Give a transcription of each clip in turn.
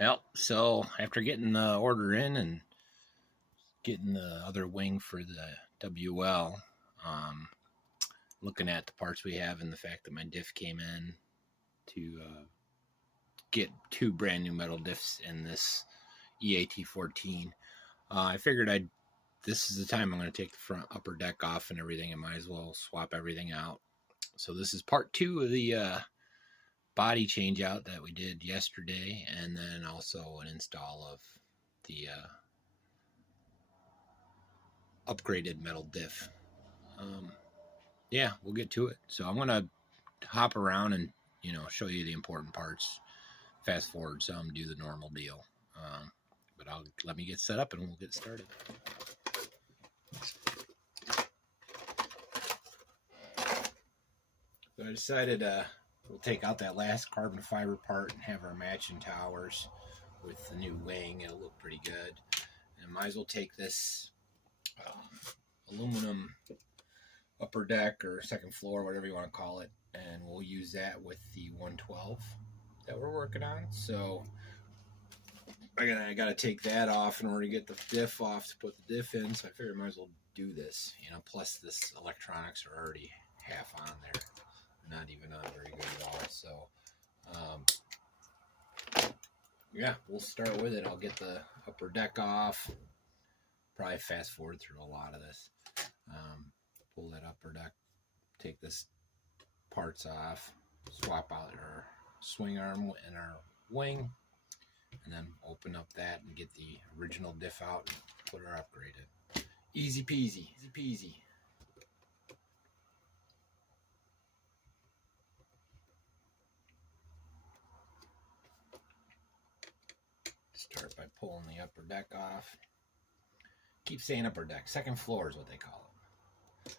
Well, so after getting the order in and getting the other wing for the WL, looking at the parts we have and the fact that my diff came in to get two brand new metal diffs in this EAT14, I figured this is the time I'm going to take the front upper deck off and everything. I might as well swap everything out. So this is part 2 of the body change out that we did yesterday, and then also an install of the upgraded metal diff. Yeah, we'll get to it. So I'm gonna hop around and show you the important parts, fast forward some, do the normal deal, but let me get set up and we'll get started. So I decided we'll take out that last carbon fiber part and have our matching towers with the new wing. It'll look pretty good. And might as well take this aluminum upper deck or second floor, whatever you want to call it, and we'll use that with the 112 that we're working on. So I gotta take that off in order to get the diff off to put the diff in. So I figured I might as well do this, plus this electronics are already half on there. Not even on very good at all. So yeah, we'll start with it. I'll get the upper deck off, probably fast forward through a lot of this. Pull that upper deck, take this parts off, swap out our swing arm and our wing, and then open up that and get the original diff out and put our upgrade in. Easy peasy, easy peasy. Start by pulling the upper deck off. Keep saying upper deck. Second floor is what they call it.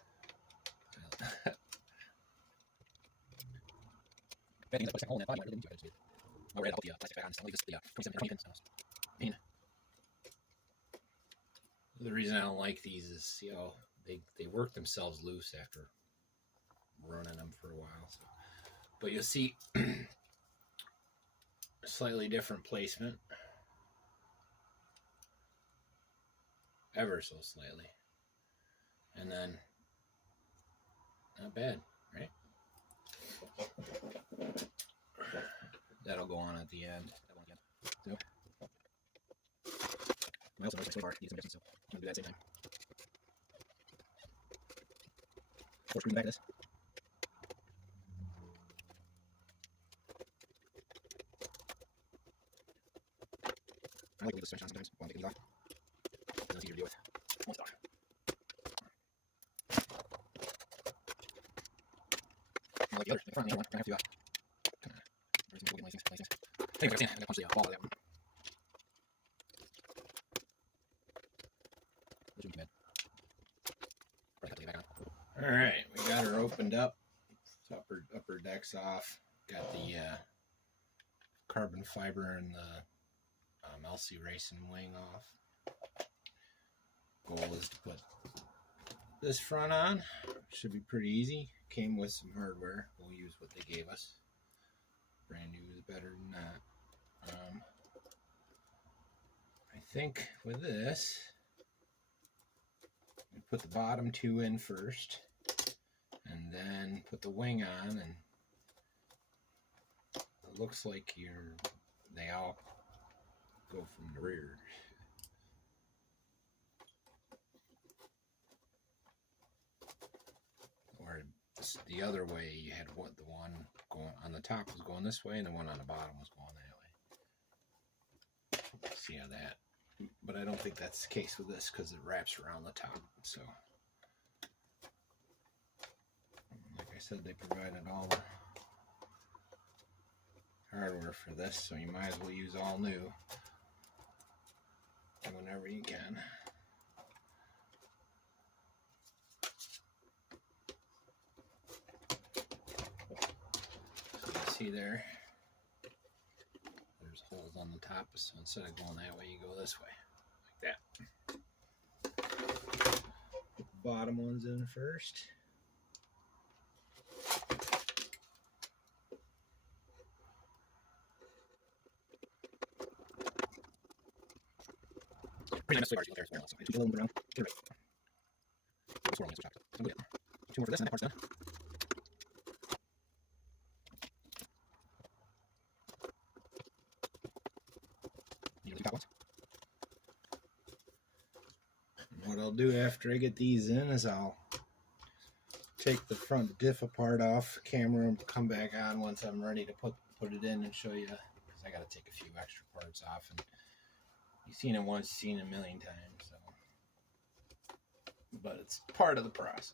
The reason I don't like these is, they work themselves loose after running them for a while. So. But you'll see slightly different placement. Ever so slightly. And then, not bad, right? That'll go on at the end. So, I also noticed my bar needs some distance, so I'm going to do that at the same time. Four screws back of this. I like to leave the suspension on sometimes while I'm taking these off. It's easier to deal with most off. Like the other, the front one, I'm going to have to anyway, I gotta punch the ball of that one. Alright, we got her opened up. Upper deck's off. Got the carbon fiber and the LC Racing wing off. Goal is to put this front on. Should be pretty easy. Came with some hardware. We'll use what they gave us. Brand new is better than that. I think with this, we put the bottom two in first, and then put the wing on, and it looks like they all go from the rear. Or the other way, you had the one going on the top was going this way, and the one on the bottom was going that way. See how that, but I don't think that's the case with this because it wraps around the top. So, like I said, they provided all the hardware for this, so you might as well use all new whenever you can. See there, there's holes on the top, so instead of going that way, you go this way, like that. Put the bottom ones in first. pretty nice sway bars there as well. So I just get a little bit around. Get it right. Swirl on the switch. So I'm good. 2 more for this, and that part's done. These are the top ones. And what I'll do after I get these in is I'll take the front diff apart off camera and come back on once I'm ready to put it in and show you, because I got to take a few extra parts off, and you've seen it once, seen it a million times, so. But it's part of the process,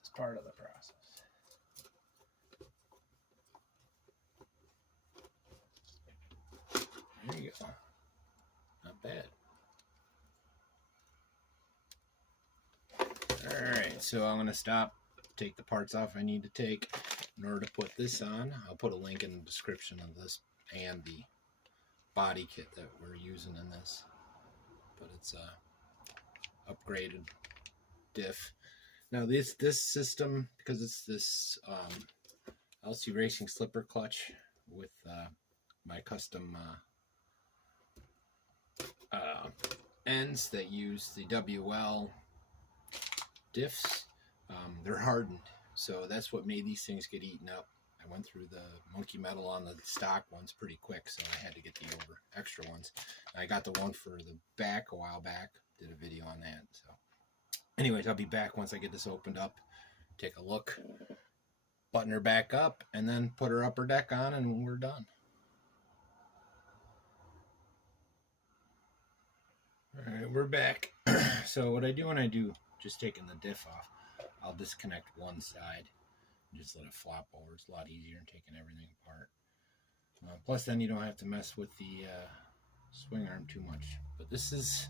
There you go. Not bad. Alright, so I'm going to stop, take the parts off I need to take in order to put this on. I'll put a link in the description of this and the body kit that we're using in this. But it's a upgraded diff. Now this system, because it's this LC Racing slipper clutch with my custom ends that use the WL diffs, they're hardened, so that's what made these things get eaten up. I went through the monkey metal on the stock ones pretty quick, so I had to get the extra ones. I got the one for the back a while back, did a video on that. So anyways, I'll be back once I get this opened up, take a look, button her back up, and then put her upper deck on, and we're done. Alright, we're back. So what I do when I do just taking the diff off, I'll disconnect one side and just let it flop over. It's a lot easier than taking everything apart. Plus then you don't have to mess with the swing arm too much. But this is,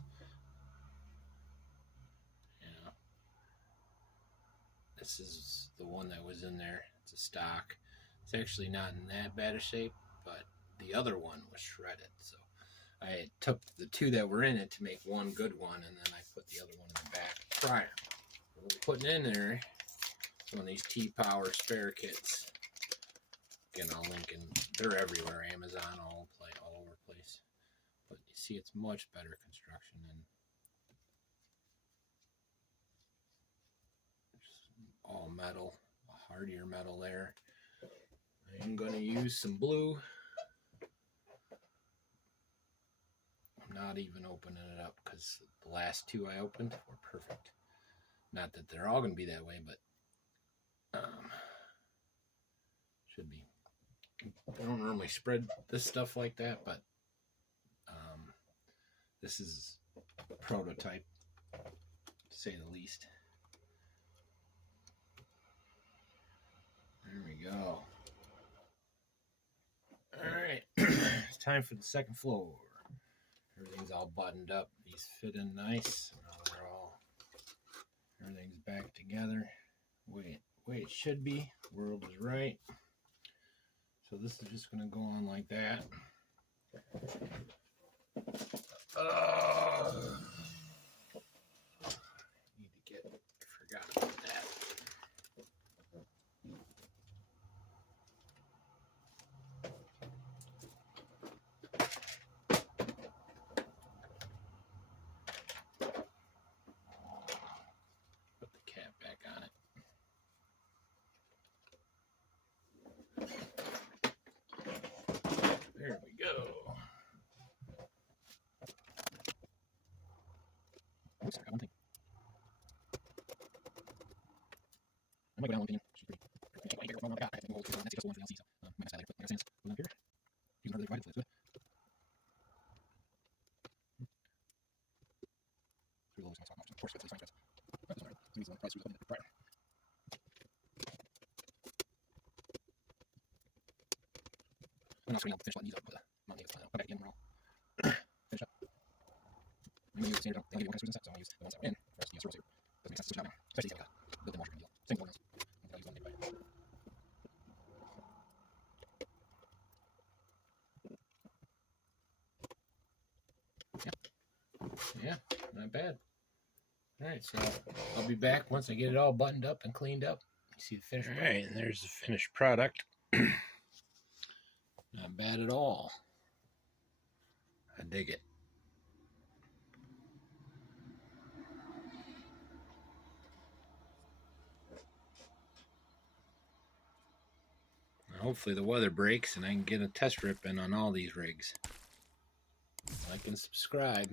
yeah, this is the one that was in there. It's a stock. It's actually not in that bad a shape, but the other one was shredded. So I took the 2 that were in it to make one good one, and then I put the other one in the back prior. What we're putting in there is one of these T-Power spare kits. Again, I'll link in. They're everywhere, Amazon, all over the place. But you see, it's much better construction than just all metal, a hardier metal there. I'm going to use some blue. Not even opening it up because the last 2 I opened were perfect. Not that they're all going to be that way, but should be. I don't normally spread this stuff like that, but this is a prototype, to say the least. There we go. All right, it's time for the second floor. Everything's all buttoned up. These fit in nice. Now everything's back together. Way it should be. World is right. So this is just going to go on like that. Need to get. Forgot about that. There we go. Oops, I got one thing. I might go down one opinion. She's pretty. I check my bigger one I got. I have to hold that's just the one for the LC, so my best side there. But like I said, going up here. Use another divided, so that's good. Through the lowest one, of course, it's fine. That's right. So these are the price through the prior. I'm not screening, I'll finish letting these up, but not needed. I'll come back again, we're all finish up. I'm going to use the standard, they'll give you one kind of set, so I'll use the ones that were in for us to use service here. Doesn't make sense to switch out now, especially if you got a built-in washer and deal. Same with the ones. I'll use one anyway. Yeah, not bad. Alright, so I'll be back once I get it all buttoned up and cleaned up. You see the finished product. Alright, and there's the finished product. Not bad at all. I dig it. hopefully the weather breaks and I can get a test rip in on all these rigs. Like and subscribe.